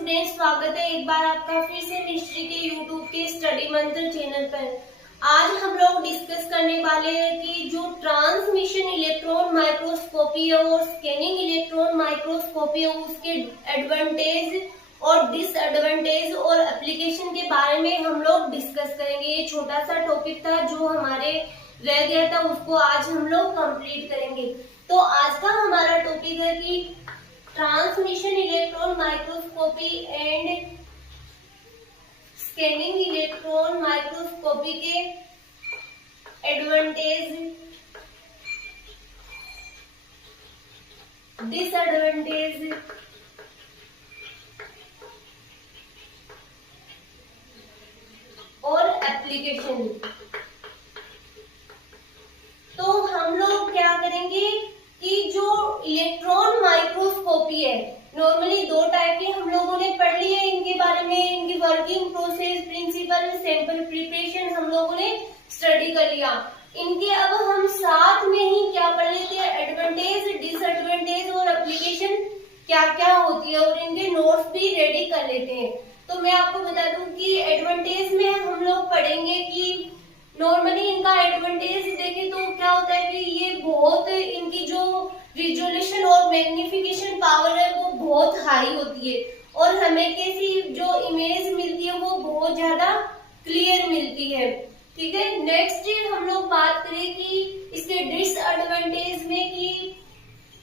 Students, स्वागत है एक बार आपका फिर से मिस्ट्री के यूट्यूब के स्टडी मंत्र चैनल पर। आज हम लोग डिस्कस करने वाले हैं कि जो ट्रांसमिशन इलेक्ट्रॉन माइक्रोस्कोपी है और स्कैनिंग इलेक्ट्रॉन माइक्रोस्कोपी है उसके एडवांटेज और डिसएडवांटेज और एप्लीकेशन के बारे में हम लोग डिस्कस करेंगे। ये छोटा सा टॉपिक था जो हमारे रह गया था, उसको आज हम लोग कंप्लीट करेंगे। तो आज का हमारा टॉपिक है कि transmission electron microscopy and scanning electron microscopy के एडवांटेज, डिसएडवांटेज और एप्लीकेशन। तो हम लोग क्या करेंगे कि जो इलेक्ट्रॉन माइक्रोस्कोपी है, नॉर्मली दो टाइप के हम लोगों ने पढ़ लिए इनके बारे में, इनकी working process, principle, sample preparation हम लोगों ने स्टडी कर लिया। इनके अब हम साथ में ही क्या पढ़ लेते हैं, एडवांटेज, डिसएडवांटेज और एप्लीकेशन क्या क्या होती है, और इनके नोट्स भी रेडी कर लेते हैं। तो मैं आपको बता दूं कि एडवांटेज में हम लोग पढ़ेंगे कि नॉर्मली इनका एडवांटेज देखें तो क्या होता है कि ये बहुत, इनकी जो रिजोल्यूशन और मैग्निफिकेशन पावर है वो बहुत हाई होती है और हमें कैसी जो इमेज मिलती है वो बहुत ज्यादा क्लियर मिलती है। ठीक है, नेक्स्ट हम लोग बात करें कि इसके डिसएडवांटेज में कि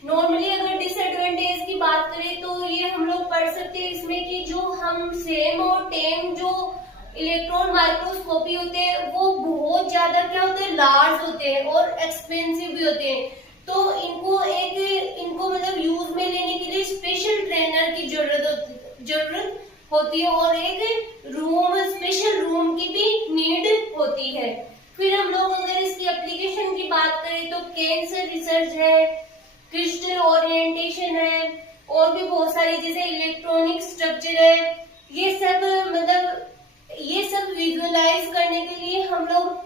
नॉर्मली अगर डिसएडवांटेज की बात करें तो ये हम लोग पढ़ सकते हैं इसमें कि जो हम सेम और टेम जो इलेक्ट्रॉन माइक्रोस्कोपी होते हैं वो बहुत ज्यादा क्या होते हैं, लार्ज होते हैं और एक्सपेंसिव भी होते हैं। तो इनको मतलब यूज में लेने के लिए स्पेशल ट्रेनर की जरूरत होती है और एक स्पेशल रूम की भी नीड होती है। फिर हम लोग अगर इसकी एप्लीकेशन की बात करें तो कैंसर रिसर्च है, क्रिस्टल ओरिएंटेशन है और भी बहुत सारी, जैसे इलेक्ट्रॉनिक स्ट्रक्चर है, ये सब विजुअलाइज करने के लिए हम लोग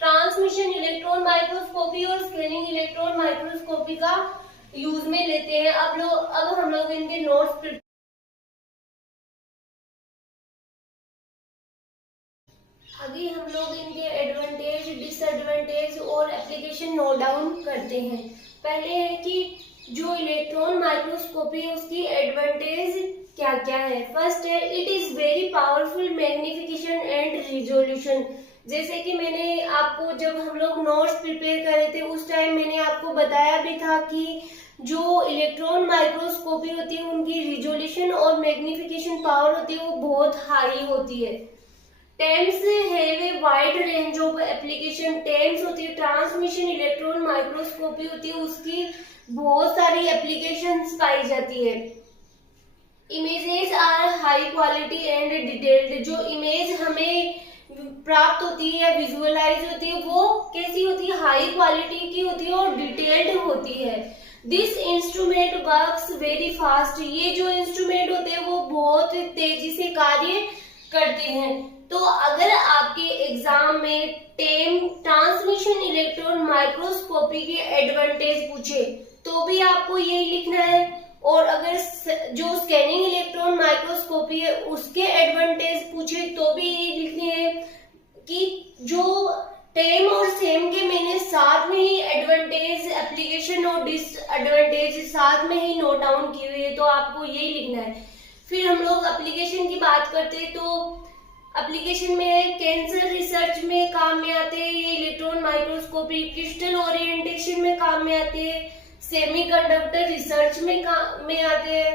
ट्रांसमिशन इलेक्ट्रॉन माइक्रोस्कोपी और स्कैनिंग इलेक्ट्रॉन माइक्रोस्कोपी का यूज में लेते हैं। अब हम लोग इनके नोट्स, अभी हम लोग इनके एडवांटेज, डिसएडवांटेज और एप्लीकेशन नोट डाउन करते हैं। पहले है कि जो इलेक्ट्रॉन माइक्रोस्कोपी है उसकी एडवांटेज क्या क्या है। फर्स्ट है, it is very powerful magnification and resolution. जैसे कि मैंने आपको, जब हम लोग नोट्स प्रिपेयर कर रहे थे उस टाइम मैंने आपको बताया भी था कि जो इलेक्ट्रॉन माइक्रोस्कोपी होती है उनकी रिजोल्यूशन और मैग्निफिकेशन पावर होती है वो बहुत हाई होती है। TEMs have a wide range of application. TEMs होती है ट्रांसमिशन इलेक्ट्रॉन माइक्रोस्कोपी होती है, उसकी बहुत सारी एप्लीकेशंस पाई जाती है। Images are high quality and detailed. जो इमेज हमें प्राप्त होती है या विजुअलाइज होती है वो कैसी होती है, हाई क्वालिटी की होती है और डिटेल्ड होती है। This instrument works very fast. ये जो इंस्ट्रूमेंट होते हैं वो बहुत तेजी से कार्य करते हैं। तो अगर आपके एग्जाम में ट्रांसमिशन इलेक्ट्रॉन माइक्रोस्कोपी के एडवांटेज पूछे तो भी आपको यही लिखना है, और अगर जो स्कैनिंग इलेक्ट्रॉन माइक्रोस्कोपी है उसके एडवांटेज पूछे तो भी यही लिखने हैं कि जो टेम और सेम के मैंने साथ में ही एडवांटेज, एप्लीकेशन और डिसएडवांटेज साथ में ही नोट डाउन किए हुए हैं, तो आपको यही लिखना है। फिर हम लोग एप्लीकेशन की बात करते हैं तो एप्लीकेशन में कैंसर रिसर्च में काम में आते हैं ये इलेक्ट्रॉन माइक्रोस्कोपी, क्रिस्टल ओरिएंटेशन में काम में आते हैं, सेमीकंडक्टर रिसर्च में काम में आते हैं,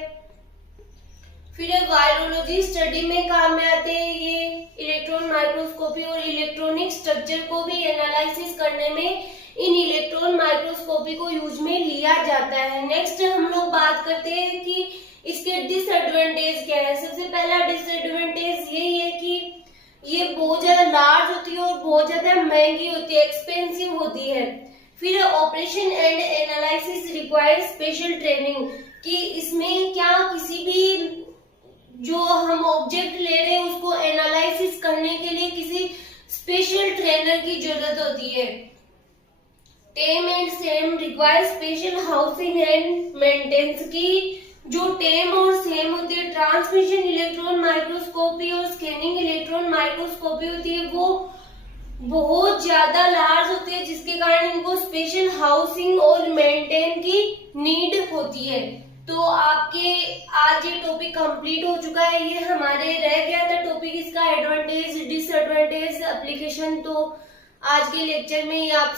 फिर वायरोलॉजी स्टडी में काम में आते हैं ये इलेक्ट्रॉन माइक्रोस्कोपी, और इलेक्ट्रॉनिक स्ट्रक्चर को भी एनालिसिस करने में इन इलेक्ट्रॉन माइक्रोस्कोपी को यूज में लिया जाता है। नेक्स्ट हम लोग बात करते हैं कि इसके डिसएडवांटेज क्या है। सबसे पहला डिसएडवांटेज यही है कि ये बहुत ज्यादा लार्ज होती है और बहुत ज्यादा महंगी होती है, एक्सपेंसिव होती है। फिर operation and analysis require special training, कि इसमें क्या किसी भी जो हम ऑब्जेक्ट ले रहे हैं उसको एनालिसिस करने के लिए किसी स्पेशल ट्रेनर की जरूरत होती है। TEM and SEM require special housing and maintenance की जो टेम और सेम होती है, ट्रांसमिशन इलेक्ट्रॉन माइक्रोस्कोपी और स्कैनिंग इलेक्ट्रॉन माइक्रोस्कोपी होती है, वो बहुत ज्यादा लार्ज होती है, जिसके कारण इनको स्पेशल हाउसिंग और मेंटेन की नीड होती है। तो आपके आज ये टॉपिक कंप्लीट हो चुका है। ये हमारे रह गया था टॉपिक इसका एडवांटेज, डिसएडवांटेज, एप्लीकेशन। तो आज के लेक्चर में ये आप